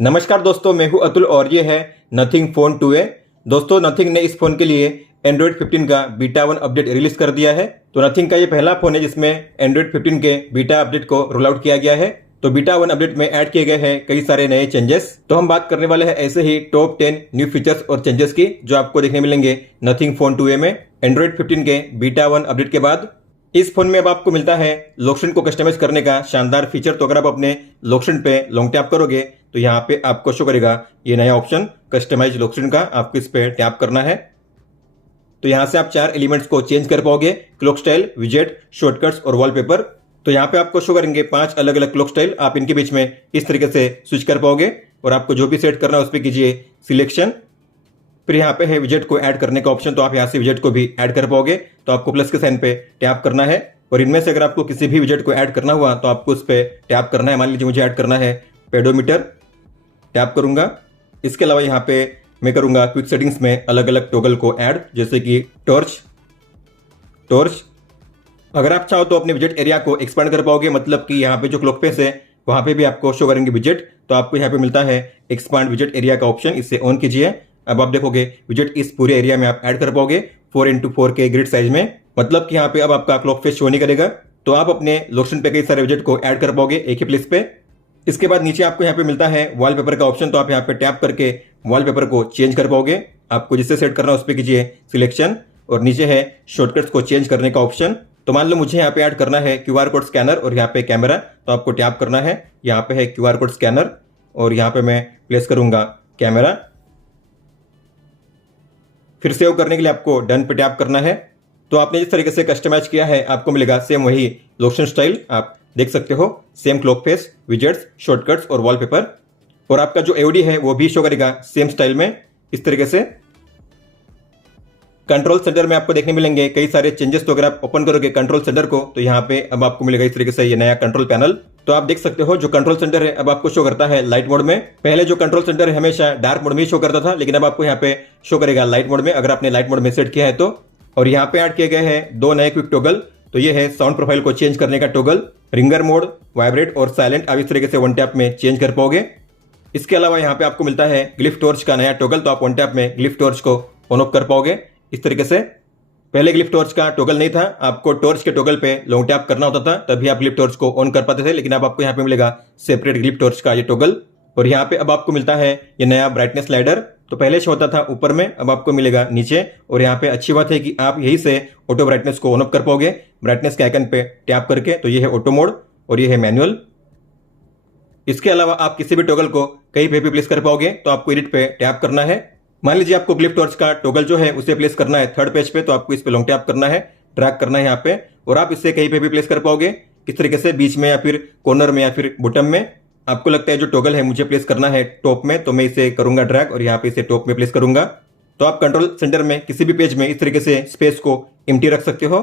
नमस्कार दोस्तों, मैं हूं अतुल और ये है नथिंग फोन 2A। दोस्तों, नथिंग ने इस फोन के लिए एंड्रॉयड 15 का बीटा 1 अपडेट रिलीज कर दिया है। तो नथिंग का ये पहला फोन है जिसमें एंड्रॉयड 15 के बीटा अपडेट को रोल आउट किया गया है। तो बीटा 1 अपडेट में ऐड किए गए हैं कई सारे नए चेंजेस। तो हम बात करने वाले हैं ऐसे ही टॉप 10 न्यू फीचर्स और चेंजेस की जो आपको देखने मिलेंगे नथिंग फोन 2A में एंड्रॉयड 15 के बीटा 1 अपडेट के बाद। इस फोन में अब आपको मिलता है लॉक स्क्रीन को कस्टमाइज करने का शानदार फीचर। तो अगर आप अपने लॉक स्क्रीन पे लॉन्ग टैप करोगे तो यहाँ पे आपको शो करेगा ये नया ऑप्शन कस्टमाइज लॉक स्क्रीन का। आपको इस पे टैप करना है तो यहाँ से आप 4 एलिमेंट्स को चेंज कर पाओगे, क्लॉक स्टाइल, विजेट, शॉर्टकट्स और वॉलपेपर। तो यहाँ पे आपको शो करेंगे 5 अलग अलग क्लॉक स्टाइल। आप इनके बीच में इस तरीके से स्विच कर पाओगे और आपको जो भी सेट करना है उस पर कीजिए सिलेक्शन। फिर यहाँ पे है विजेट को ऐड करने का ऑप्शन, तो आप यहाँ से विजेट को भी ऐड कर पाओगे। तो आपको प्लस के साइन पे टैप करना है और इनमें से अगर आपको किसी भी विजेट को ऐड करना हुआ तो आपको उस पर टैप करना है। मान लीजिए मुझे ऐड करना है पेडोमीटर, टैप करूंगा। इसके अलावा यहाँ पे मैं करूंगा क्विक सेटिंग्स में अलग अलग टॉगल को ऐड, जैसे कि टॉर्च। अगर आप चाहो तो अपने विजेट एरिया को एक्सपांड कर पाओगे, मतलब कि यहाँ पे जो क्लॉक फेस है वहां पे भी आपको शो करेंगे विजेट। तो आपको यहाँ पे मिलता है एक्सपांड विजेट एरिया का ऑप्शन, इसे ऑन कीजिए। अब आप देखोगे विजेट इस पूरे एरिया में आप ऐड कर पाओगे 4x4 के ग्रिड साइज में, मतलब कि यहाँ पे अब आपका क्लॉक फेस शो नहीं करेगा। तो आप अपने लॉक स्क्रीन पे कई सारे विजेट को ऐड कर पाओगे एक ही प्लेस पे। इसके बाद नीचे आपको यहाँ पे मिलता है वॉलपेपर का ऑप्शन, तो आप यहाँ पे टैप करके वॉलपेपर को चेंज कर पाओगे। आपको जिससे सेट करना है उस पर कीजिए सिलेक्शन और नीचे है शॉर्टकट्स को चेंज करने का ऑप्शन। तो मान लो मुझे यहाँ पे ऐड करना है QR कोड स्कैनर और यहाँ पे कैमरा, तो आपको टैप करना है। यहाँ पे है QR कोड स्कैनर और यहाँ पे मैं प्लेस करूंगा कैमरा। फिर सेव करने के लिए आपको डन पे टैप करना है। तो आपने जिस तरीके से कस्टमाइज किया है आपको मिलेगा सेम वही लॉक स्क्रीन स्टाइल। आप देख सकते हो same clock face, widgets, shortcuts और वॉलपेपर। और आपका जो AOD है वो भी शो करेगा सेम स्टाइल में इस तरीके से। कंट्रोल सेंटर में आपको देखने मिलेंगे कई सारे चेंजेस। तो अगर आप ओपन करोगे कंट्रोल सेंटर को तो यहाँ पे अब आपको मिलेगा इस तरीके से ये नया कंट्रोल पैनल। तो आप देख सकते हो जो कंट्रोल सेंटर है अब आपको शो करता है लाइट मोड में। पहले जो कंट्रोल सेंटर है हमेशा डार्क मोड में ही शो करता था, लेकिन अब आपको यहाँ पे शो करेगा लाइट मोड में, अगर आपने लाइट मोड में सेट किया है तो। और यहाँ पे ऐड किए गए हैं 2 नए क्विक टॉगल। तो ये है साउंड प्रोफाइल को चेंज करने का टॉगल, रिंगर मोड, वाइब्रेट और साइलेंट। आप इस तरीके से वन टैप में चेंज कर पाओगे। इसके अलावा यहाँ पे आपको मिलता है ग्लिफ टॉर्च का नया टॉगल, तो आप वन टैप में ग्लिफ टॉर्च को ऑन ऑफ कर पाओगे इस तरीके से। पहले ग्लिफ टॉर्च का टॉगल नहीं था, आपको टॉर्च के टॉगल पे लॉन्ग टैप करना होता था तभी आप ग्लिफ टॉर्च को ऑन कर पाते थे, लेकिन अब आपको यहाँ पे मिलेगा सेपरेट ग्लिफ टॉर्च का ये टॉगल। और यहाँ पे अब आपको मिलता है ये नया ब्राइटनेस स्लाइडर। तो पहले से होता था ऊपर में, अब आपको मिलेगा नीचे। और यहाँ पे अच्छी बात है कि आप यही से ऑटो ब्राइटनेस को ऑन ऑफ कर पाओगे ब्राइटनेस के आइकन पे टैप करके। तो ये है ऑटो मोड और ये है मैनुअल। इसके अलावा आप किसी भी टॉगल को कहीं पे भी प्लेस कर पाओगे, तो आपको एडिट पे टैप करना है। मान लीजिए आपको ग्लिफ टॉर्च का टॉगल जो है उसे प्लेस करना है 3rd पेज पे, तो आपको इस पे लॉन्ग टैप करना है, ड्रैग करना है यहाँ पे और आप इससे कहीं पे भी प्लेस कर पाओगे इस तरीके से, बीच में या फिर कॉर्नर में या फिर बॉटम में। आपको लगता है जो टॉगल है मुझे प्लेस करना है टॉप में, तो मैं इसे करूंगा ड्रैग और यहाँ पे इसे टॉप में प्लेस करूंगा। तो आप कंट्रोल सेंटर में किसी भी पेज में इस तरीके से स्पेस को एम्प्टी रख सकते हो।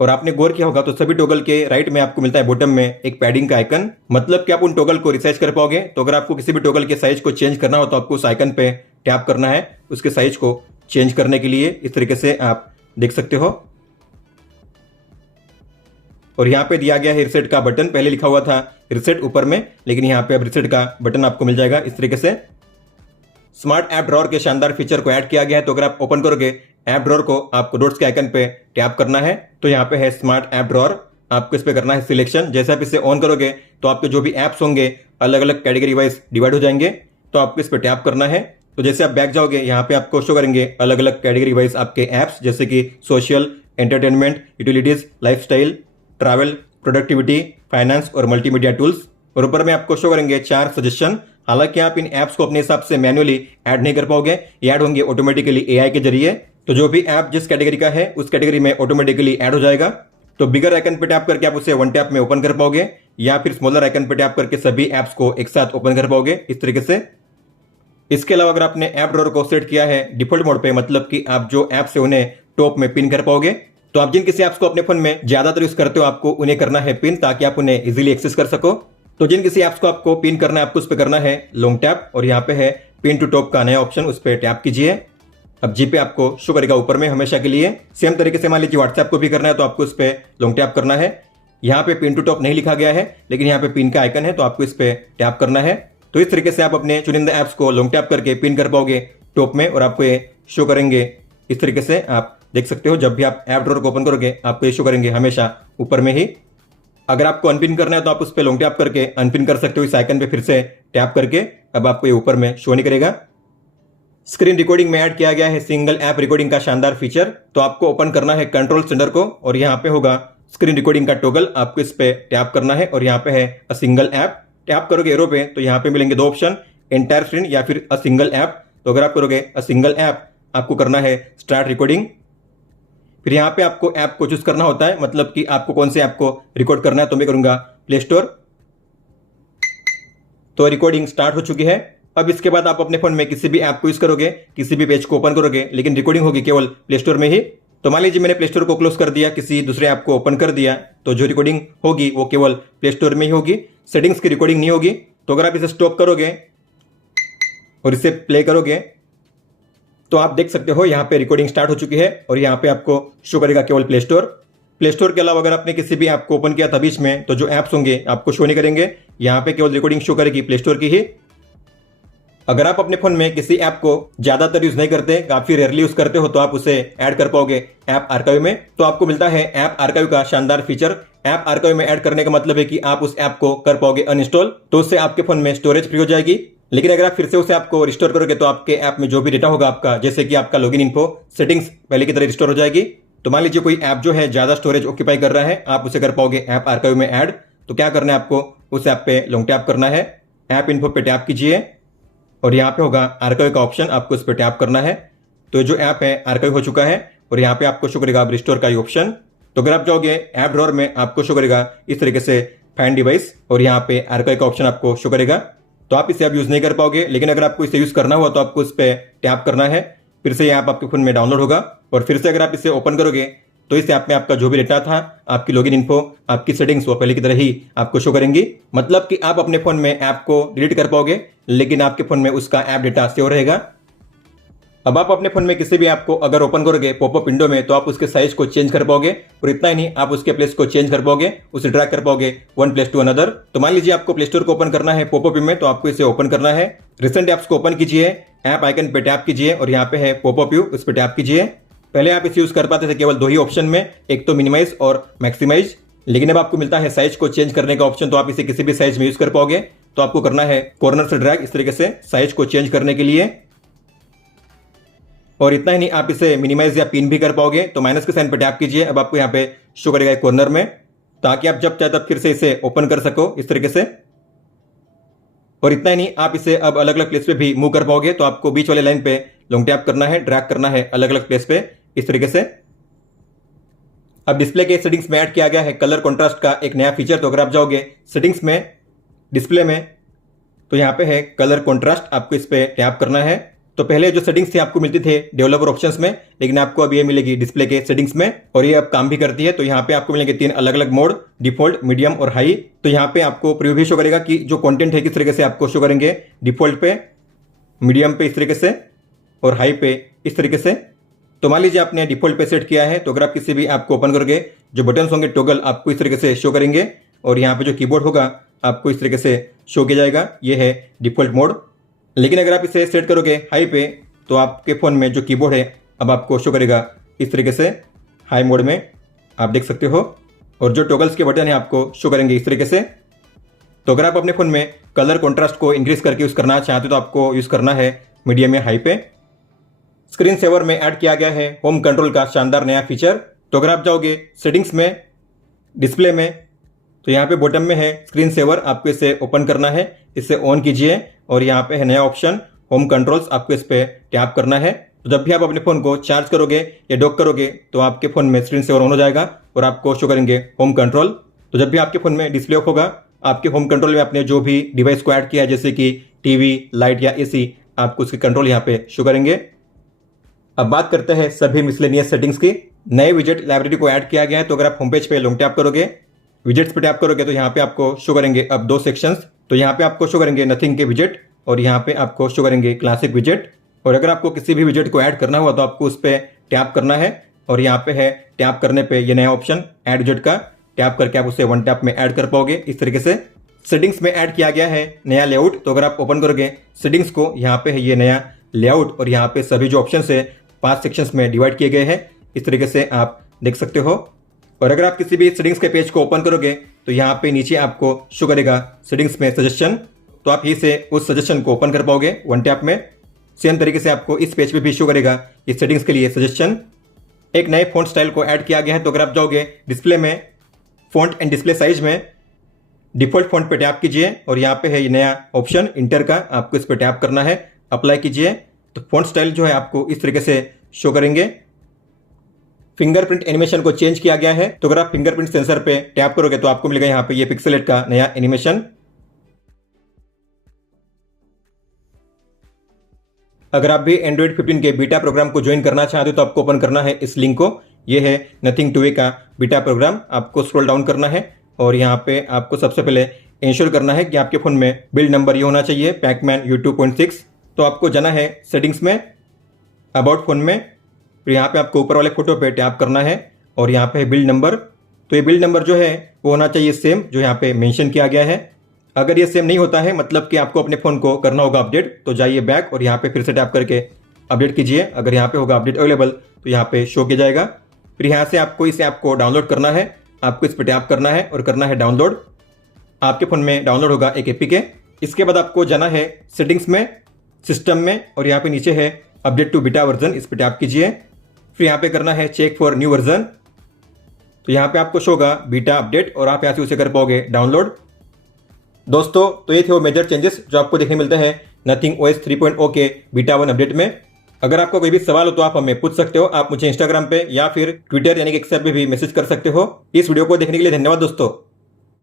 और आपने गौर किया होगा तो सभी टॉगल के राइट में आपको मिलता है बॉटम में एक पैडिंग का आइकन, मतलब कि आप उन टॉगल को रिसाइज कर पाओगे। तो अगर आपको किसी भी टॉगल के साइज को चेंज करना हो तो आपको उस आइकन पे टैप करना है उसके साइज को चेंज करने के लिए। इस तरीके से आप देख सकते हो। और यहाँ पे दिया गया है रिसेट का बटन, पहले लिखा हुआ था रिसेट ऊपर में, लेकिन यहाँ पे अब रिसेट का बटन आपको मिल जाएगा इस तरीके से। स्मार्ट ऐप ड्रॉअर के शानदार फीचर को ऐड किया गया है। तो अगर आप ओपन करोगे ऐप ड्रॉअर को, आपको डॉट्स के आइकन पे टैप करना है। तो यहाँ पे है स्मार्ट ऐप ड्रॉअर, आपको इस पे करना है सिलेक्शन। जैसे आप इसे ऑन करोगे तो आपके जो भी ऐप्स होंगे अलग अलग कैटेगरी वाइज डिवाइड हो जाएंगे। तो आपको इस पे टैप करना है। तो जैसे आप बैक जाओगे यहाँ पे आपको शो करेंगे अलग अलग कैटेगरी वाइज आपके ऐप्स, जैसे कि social, entertainment, utilities, lifestyle, travel, productivity, finance और मल्टीमीडिया टूल्स। और ऊपर में आपको शो करेंगे 4 सजेशन। हालांकि आप इन ऐप्स को अपने हिसाब से मैन्युअली ऐड नहीं कर पाओगे, ये ऐड होंगे ऑटोमेटिकली AI के जरिए। तो जो भी ऐप जिस कैटेगरी का है उस कैटेगरी में ऑटोमेटिकली ऐड हो जाएगा। तो बिगर आइकन पे टैप करके आप उसे वन टैप में ओपन कर पाओगे, या फिर स्मॉलर आइकन पे टैप करके सभी ऐप्स को एक साथ ओपन कर पाओगे इस तरीके से। इसके अलावा अगर आपने ऐप ड्रॉअर को सेट किया है डिफॉल्ट मोड पे, मतलब कि आप जो ऐप्स है उन्हें टॉप में पिन कर पाओगे। तो आप जिन किसी ऐप्स को अपने फोन में ज्यादातर यूज करते हो आपको उन्हें करना है पिन, ताकि आप उन्हें इजीली एक्सेस कर सको। तो जिन किसी ऐप्स को आपको पिन करना है आपको उस पर करना है लॉन्ग टैप और यहाँ पे है पिन टू टॉप का नया ऑप्शन, उस पर टैप कीजिए। अब जी पे आपको शो करेगा ऊपर में हमेशा के लिए। सेम तरीके से मान लीजिए व्हाट्सएप को भी करना है तो आपको उस पर लॉन्ग टैप करना है। यहाँ पे पिन टू टॉप नहीं लिखा गया है, लेकिन यहाँ पे पिन का आइकन है, तो आपको इस पे टैप करना है। तो इस तरीके से आप अपने चुनिंदा ऐप्स को लॉन्ग टैप करके पिन कर पाओगे टॉप में और आपको ये शो करेंगे। इस तरीके से आप देख सकते हो जब भी आप ऐप ड्रॉअर को ओपन करोगे आपको ये शो करेंगे हमेशा ऊपर में ही। अगर आपको अनपिन करना है तो आप उस पर लॉन्ग टैप करके अनपिन कर सकते हो, इस आइकन पे फिर से टैप करके अब आपको ये ऊपर में शो नहीं करेगा। स्क्रीन रिकॉर्डिंग में ऐड किया गया है सिंगल ऐप रिकॉर्डिंग का शानदार फीचर। तो आपको ओपन करना है कंट्रोल सेंटर को और यहाँ पे होगा स्क्रीन रिकॉर्डिंग का टॉगल, आपको इस पे टैप करना है और यहाँ पे है अ सिंगल ऐप। टैप करोगे एरो पे तो यहाँ पे मिलेंगे दो ऑप्शन, एंटायर स्क्रीन या फिर अ सिंगल ऐप। तो अगर आप करोगे अ सिंगल ऐप आपको करना है स्टार्ट रिकॉर्डिंग। फिर यहाँ पे आपको ऐप को चूज करना होता है, मतलब कि आपको कौन से ऐप को रिकॉर्ड करना है। तो मैं करूंगा प्ले स्टोर। तो रिकॉर्डिंग स्टार्ट हो चुकी है। अब इसके बाद आप अपने फोन में किसी भी ऐप को यूज करोगे, किसी भी पेज को ओपन करोगे, लेकिन रिकॉर्डिंग होगी केवल प्ले स्टोर में ही। तो मान लीजिए मैंने प्ले स्टोर को क्लोज कर दिया, किसी दूसरे ऐप को ओपन कर दिया, तो जो रिकॉर्डिंग होगी वो केवल प्ले स्टोर में ही होगी, सेटिंग्स की रिकॉर्डिंग नहीं होगी। तो अगर आप इसे स्टॉप करोगे और इसे प्ले करोगे तो आप देख सकते हो यहाँ पे रिकॉर्डिंग स्टार्ट हो चुकी है और यहाँ पे आपको शो करेगा केवल प्ले स्टोर। प्ले स्टोर के अलावा अगर आपने किसी भी ऐप को ओपन किया था बीच में तो जो ऐप्स होंगे आपको शो नहीं करेंगे, यहाँ पे केवल रिकॉर्डिंग शो करेगी प्ले स्टोर की ही। अगर आप अपने फोन में किसी ऐप को ज्यादातर यूज नहीं करते, काफी रेयरली यूज करते हो, तो आप उसे ऐड कर पाओगे ऐप आर्काइव में। तो आपको मिलता है ऐप आर्काइव का शानदार फीचर। ऐप आर्काइव में ऐड करने का मतलब है कि आप उस ऐप को कर पाओगे अनइंस्टॉल, तो उससे आपके फोन में स्टोरेज फ्री हो जाएगी। लेकिन अगर आप फिर से उस ऐप को रिस्टोर करोगे तो आपके ऐप में जो भी डेटा होगा आपका, जैसे कि आपका लॉगिन इन्फो, सेटिंग्स पहले की तरह रिस्टोर हो जाएगी। तो मान लीजिए कोई ऐप जो है ज्यादा स्टोरेज ऑक्यूपाई कर रहा है, आप उसे कर पाओगे ऐप आर्काइव में ऐड। तो क्या करना है आपको, उस ऐप पे लॉन्ग टैप करना है, ऐप इन्फो पे टैप कीजिए और यहाँ पे होगा आर्काइव का ऑप्शन, आपको इस पर टैप करना है। तो जो ऐप है आर्काइव हो चुका है और यहाँ पे आपको शो करेगा रिस्टोर का ये ऑप्शन। तो अगर आप जाओगे ऐप ड्रॉअर में आपको शो करेगा इस तरीके से फाइंड डिवाइस और यहाँ पे आर्काइव का ऑप्शन आपको शो करेगा। तो आप इसे अब यूज नहीं कर पाओगे, लेकिन अगर आपको इसे यूज करना हुआ तो आपको इस पर टैप करना है, फिर से ये ऐप आपके फोन में डाउनलोड होगा और फिर से अगर आप इसे ओपन करोगे तो इस ऐप में आपका जो भी डेटा था, आपकी लॉगिन इन्फो, आपकी सेटिंग्स, वो पहले की तरह ही आपको शो करेंगी। मतलब कि आप अपने फोन में ऐप को डिलीट कर पाओगे लेकिन आपके फोन में उसका ऐप डेटा सेव रहेगा। अब आप अपने फोन में किसी भी ऐप को अगर ओपन करोगे पॉपअप विंडो में तो आप उसके साइज को चेंज कर पाओगे और इतना ही नहीं, आप उसके प्लेस को चेंज कर पाओगे, उसे ड्रैग कर पाओगे वन प्लेस टू अनदर। तो मान लीजिए आपको प्ले स्टोर को ओपन करना है पॉपअप में, तो आपको इसे ओपन करना है, रिसेंट ऐप्स को ओपन कीजिए, ऐप आइकन पे टैप कीजिए और यहाँ पे है पॉपअप व्यू, उस पर टैप कीजिए। पहले आप इसे यूज कर पाते थे केवल दो ही ऑप्शन में, एक तो मिनिमाइज और मैक्सिमाइज, लेकिन अब आपको मिलता है साइज को चेंज करने का ऑप्शन। तो आप इसे किसी भी साइज में यूज कर पाओगे। तो आपको करना है कॉर्नर से ड्रैग इस तरीके से साइज को चेंज करने के लिए, और इतना ही नहीं, आप इसे मिनिमाइज या पिन भी कर पाओगे। तो माइनस के साइन पर टैप कीजिए, अब आपको यहाँ पे शो करेगा कॉर्नर में, ताकि आप जब चाहे तब फिर से इसे ओपन कर सको इस तरीके से। और इतना ही नहीं, आप इसे अब अलग अलग प्लेस पे भी मूव कर पाओगे। तो आपको बीच वाले लाइन पे लॉन्ग टैप करना है, ड्रैग करना है अलग अलग प्लेस पे इस तरीके से। अब डिस्प्ले के सेटिंग्स में ऐड किया गया है कलर कॉन्ट्रास्ट का एक नया फीचर। तो अगर आप जाओगे सेटिंग्स में, डिस्प्ले में, तो यहाँ पे है कलर कॉन्ट्रास्ट, आपको इस पे टैप करना है। तो पहले जो सेटिंग्स थी आपको मिलती थे डेवलपर ऑप्शंस में, लेकिन आपको अब ये मिलेगी डिस्प्ले के सेटिंग्स में और ये अब काम भी करती है। तो यहाँ पे आपको मिलेंगे 3 अलग अलग मोड, डिफॉल्ट, मीडियम और हाई। तो यहाँ पे आपको प्रीव्यू भी शो करेगा कि जो कंटेंट है किस तरीके से आपको शो करेंगे, डिफॉल्ट पे, मीडियम पे इस तरीके से और हाई पे इस तरीके से। तो मान लीजिए आपने डिफॉल्ट पे सेट किया है, तो अगर आप किसी भी ऐप को ओपन करोगे जो बटन्स होंगे टॉगल आपको इस तरीके से शो करेंगे और यहाँ पे जो कीबोर्ड होगा आपको इस तरीके से शो किया जाएगा। ये है डिफॉल्ट मोड। लेकिन अगर आप इसे सेट करोगे हाई पे तो आपके फ़ोन में जो कीबोर्ड है अब आपको शो करेगा इस तरीके से हाई मोड में, आप देख सकते हो, और जो टॉगल्स के बटन है आपको शो करेंगे इस तरीके से। तो अगर आप अपने फ़ोन में कलर कॉन्ट्रास्ट को इंक्रीज करके यूज़ करना चाहते हो तो आपको यूज़ करना है मीडियम में हाई पे। स्क्रीन सेवर में ऐड किया गया है होम कंट्रोल का शानदार नया फीचर। तो अगर आप जाओगे सेटिंग्स में, डिस्प्ले में, तो यहाँ पे बॉटम में है स्क्रीन सेवर, आपको इसे ओपन करना है, इसे ऑन कीजिए और यहाँ पे है नया ऑप्शन होम कंट्रोल्स, आपको इस पे टैप करना है। तो जब भी आप अपने फ़ोन को चार्ज करोगे या डॉक करोगे तो आपके फ़ोन में स्क्रीन सेवर ऑन हो जाएगा और आपको शो करेंगे होम कंट्रोल। तो जब भी आपके फ़ोन में डिस्प्ले ऑफ होगा, आपके होम कंट्रोल में आपने जो भी डिवाइस को ऐड किया है जैसे कि टीवी, लाइट या एसी, आपको उसके कंट्रोल यहाँ पे शो करेंगे। अब बात करते हैं सभी मिसलेनियस सेटिंग्स की। नए विजेट लाइब्रेरी को ऐड किया गया है। तो अगर आप होम पेज पे लॉन्ग टैप करोगे, विजेट्स पे टैप करोगे तो यहाँ पे आपको शो करेंगे अब 2 सेक्शंस। तो यहाँ पे आपको शो करेंगे नथिंग के विजेट और यहाँ पे आपको शो करेंगे क्लासिक विजेट। और अगर आपको किसी भी विजेट को ऐड करना हुआ तो आपको उस पर टैप करना है और यहाँ पे है टैप करने पे ये नया ऑप्शन ऐड विजेट का, टैप करके आप उसे वन टैप में ऐड कर पाओगे इस तरीके से। सेटिंग्स में ऐड किया गया है नया लेआउट। तो अगर आप ओपन करोगे सेटिंग्स को, यहाँ पे है ये नया लेआउट और यहाँ पे सभी जो ऑप्शन है 5 सेक्शंस में डिवाइड किए गए हैं। इस तरीके से आप देख सकते हो। और अगर आप किसी भी सेटिंग्स के पेज को ओपन करोगे तो यहाँ पे नीचे आपको शो करेगा सेटिंग्स में सजेशन। तो आप यहीं से उस सजेशन को ओपन कर पाओगे वन टैप में। सेम तरीके से आपको इस पेज पे भी शो करेगा इस सेटिंग्स के लिए सजेशन। एक नए फॉन्ट स्टाइल को ऐड किया गया है। तो अगर आप जाओगे डिस्प्ले में, फॉन्ट एंड डिस्प्ले साइज में डिफॉल्ट फॉन्ट पे टैप कीजिए और यहाँ पे है ये नया ऑप्शन इंटर का, आपको इस पे टैप करना है, अप्लाई कीजिए। तो फॉन्ट स्टाइल जो है आपको इस तरीके से शो करेंगे। फिंगरप्रिंट एनिमेशन को चेंज किया गया है। तो अगर आप फिंगरप्रिंट सेंसर पे टैप करोगे तो आपको मिलेगा यहाँ पे ये पिक्सेलेट का नया एनिमेशन। अगर आप भी एंड्रॉइड 15 के बीटा प्रोग्राम को ज्वाइन करना चाहते हो तो आपको ओपन करना है इस लिंक को। ये है नथिंग टू वे का बीटा प्रोग्राम। आपको स्क्रॉल डाउन करना है और यहाँ पे आपको सबसे पहले इंश्योर करना है कि आपके फोन में बिल्ड नंबर ये होना चाहिए पैकमैन U2.6। तो आपको जाना है सेटिंग्स में, अबाउट फोन में, फिर यहाँ पे आपको ऊपर वाले फोटो पे टैप करना है और यहाँ पे है बिल्ड नंबर। तो ये बिल्ड नंबर जो है वो होना चाहिए सेम जो यहाँ पे मेंशन किया गया है। अगर ये सेम नहीं होता है मतलब कि आपको अपने फ़ोन को करना होगा अपडेट, तो जाइए बैक और यहाँ पे फिर से टैप करके अपडेट कीजिए। अगर यहाँ पे होगा अपडेट अवेलेबल तो यहाँ पे शो किया जाएगा। फिर यहाँ से आपको इस ऐप को डाउनलोड करना है, आपको इस पर टैप करना है और करना है डाउनलोड। आपके फ़ोन में डाउनलोड होगा एक एपीके। इसके बाद आपको जाना है सेटिंग्स में, सिस्टम में और यहाँ पे नीचे है अपडेट टू बीटा वर्जन, इस पर टैप कीजिए। फिर यहाँ पे करना है चेक फॉर न्यू वर्जन। तो यहाँ पे आपको शो होगा बीटा अपडेट और आप यहाँ से उसे कर पाओगे डाउनलोड। दोस्तों तो ये थे वो मेजर चेंजेस जो आपको देखने मिलते हैं नथिंग OS 3.0 के बीटा 1 अपडेट में। अगर आपको कोई भी सवाल हो तो आप हमें पूछ सकते हो। आप मुझे इंस्टाग्राम पे या फिर ट्विटर यानी कि एक्स पे भी मैसेज कर सकते हो। इस वीडियो को देखने के लिए धन्यवाद दोस्तों।